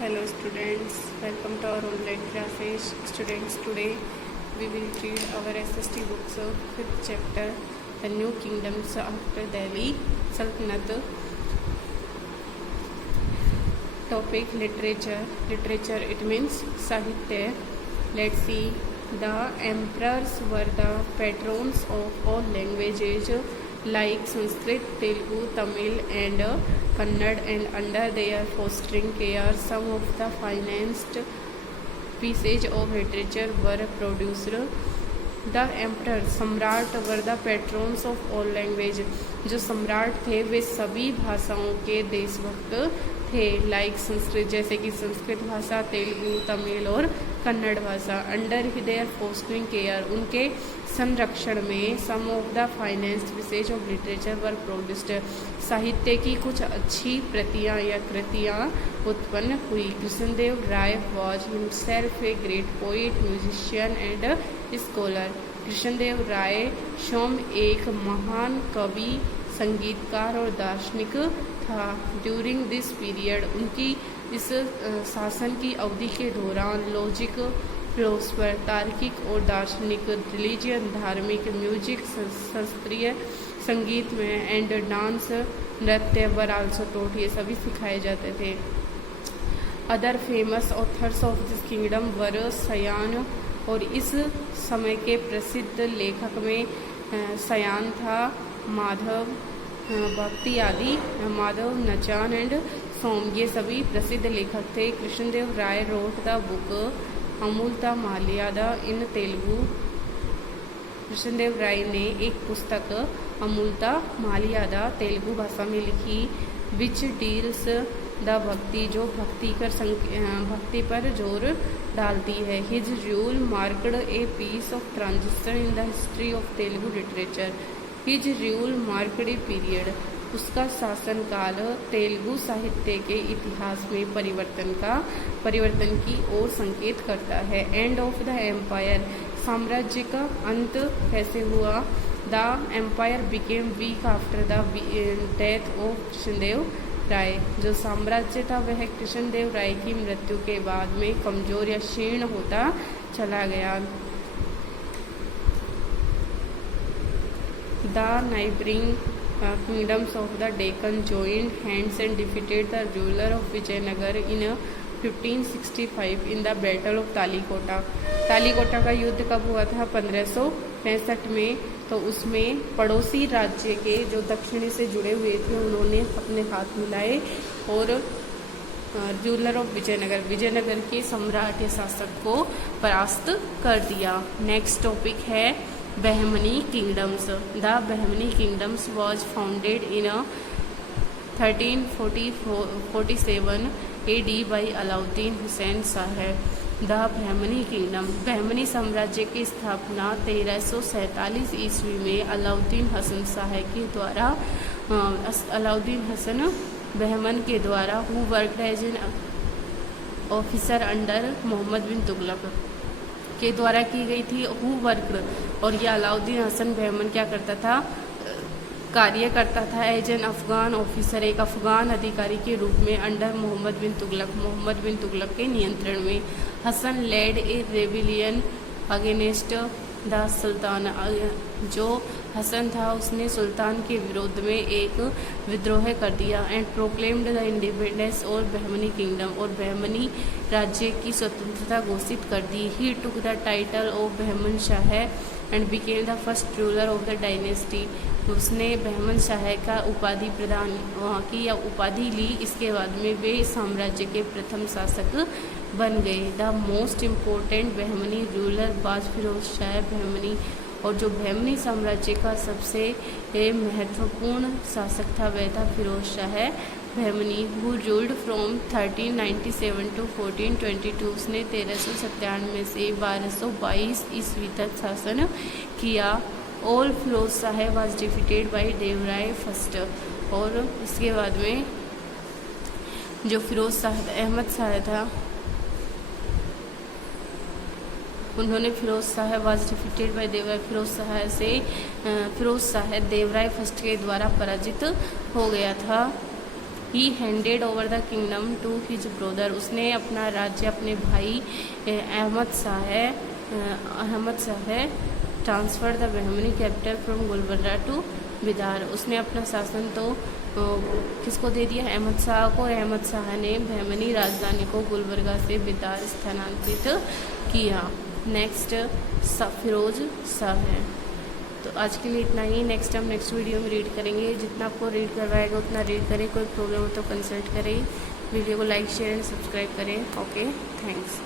Hello students, welcome to our online classes. Students, today we will read our SST books of 5th chapter, The New Kingdoms After Delhi Sultanate. Topic literature. Literature, it means Sahitya. Let's see. The emperors were the patrons of all languages like Sanskrit, Telugu, Tamil and Kannada, and under their fostering care some of the finest pieces of literature were produced. The emperor सम्राट were the patrons of all language, जो सम्राट थे वे सभी भाषाओं के देशभक्त थे, like Sanskrit जैसे कि संस्कृत भाषा, तेलुगु, तमिल और कन्नड़ भाषा। अंडर देयर फोस्टरिंग केयर, उनके संरक्षण में सम ऑफ द फाइनेंस विशेष ऑफ लिटरेचर वर प्रोड्यूस्ड, साहित्य की कुछ अच्छी प्रतियां या कृतियां उत्पन्न हुई। Krishnadeva Raya was himself a great poet, musician and scholar. Krishnadeva Raya स्वयं एक महान कवि, संगीतकार और दार्शनिक था। ड्यूरिंग दिस पीरियड, उनकी इस शासन की अवधि के दौरान लॉजिक, फिलोसफर तार्किक और दार्शनिक, रिलीजियन धार्मिक, म्यूजिक शास्त्रीय संगीत में एंड डांस नृत्य वर आल्सो टॉट, ये सभी सिखाए जाते थे। Other famous authors of this kingdom were सयान, और इस समय के प्रसिद्ध लेखक में सयान था, माधव भक्ति आदि, माधव नचान एंड सोम, ये सभी प्रसिद्ध लेखक थे। कृष्णदेव राय रोट द बुक अमूलता माल्यादा इन तेलुगु। कृष्णदेव राय ने एक पुस्तक अमूलता माल्यादा तेलुगु भाषा में लिखी, विच डील्स द भक्ति, जो भक्ति पर जोर डालती है। His rule marked a piece of transition in the history of Telugu literature. His rule marked a period, उसका शासनकाल तेलुगु साहित्य के इतिहास में परिवर्तन की ओर संकेत करता है। एंड ऑफ द एम्पायर, साम्राज्य का अंत कैसे हुआ। The empire became weak after the death of Krishnadeva Raya, जो साम्राज्य था वह कृष्णदेव राय की मृत्यु के बाद में कमजोर या क्षीण होता चला गया। The neighbouring kingdoms of the Deccan joined hands and defeated the ruler of Vijayanagar in 1565 in the Battle of Talikota. Talikota का युद्ध कब हुआ था? 1565 में। तो उसमें पड़ोसी राज्य के जो दक्षिणी से जुड़े हुए थे उन्होंने अपने हाथ मिलाए और रूलर ऑफ विजयनगर के सम्राट या शासक को परास्त कर दिया। नेक्स्ट टॉपिक है Bahmani kingdoms. The Bahmani kingdoms was founded in 1347 AD by Alauddin Hussain Shah. The Bahmani kingdom, Bahmani साम्राज्य की स्थापना 1347 ईस्वी में अलाउद्दीन हसन शाह के द्वारा, अलाउद्दीन हसन बहमन के द्वारा, who worked as an officer under Muhammad bin Tughlaq के द्वारा की गई थी। हु वर्कड, और यह अलाउद्दीन हसन बहमन क्या करता था? कार्य करता था एज एन अफगान ऑफिसर, एक अफगान अधिकारी के रूप में अंडर मोहम्मद बिन तुगलक के नियंत्रण में। Hasan led a rebellion against the sultan, जो हसन था उसने सुल्तान के विरोध में एक विद्रोह कर दिया। एंड प्रोक्लेम्ड द इंडिपेंडेंस और बहमनी किंगडम, और बहमनी राज्य की स्वतंत्रता घोषित कर दी। He took the title of Bahman Shah and became the first ruler of the dynasty, उसने बहमन शाह का उपाधि प्रदान की या उपाधि ली। इसके बाद में वे साम्राज्य के प्रथम शासक बन गए। The most important Bahmani ruler बाज फिरोज शाह बहमनी, और जो बहमनी साम्राज्य का सबसे महत्वपूर्ण शासक था वह था Firoz Shah Bahmani, who ruled from 1397 to 1422, उसने 1397 से 1222 ईस्वी तक शासन किया। All Firoz Shah was defeated by Devaraya first, और इसके बाद में जो फिरोज शाह अहमद शाह था उन्होंने Firoz Shah was defeated by Devaraya, Firoz Shah Devaraya first के द्वारा पराजित हो गया था। He handed over the kingdom to his brother, उसने अपना राज्य अपने भाई Ahmad Shah transfer the Bahmani capital from Gulbarga to Bidar, उसने अपना शासन तो किसको दे दिया, अहमद शाह को। अहमद शाह ने बहमनी राजधानी को गुलबर्गा से बिदार स्थानांतरित किया। नेक्स्ट फिरोज शाह है। तो आज के लिए इतना ही। नेक्स्ट वीडियो में रीड करेंगे। जितना आपको रीड करवाएगा उतना रीड करें, कोई प्रॉब्लम हो तो कंसल्ट करें। वीडियो को लाइक शेयर एंड सब्सक्राइब करें। Okay, thanks.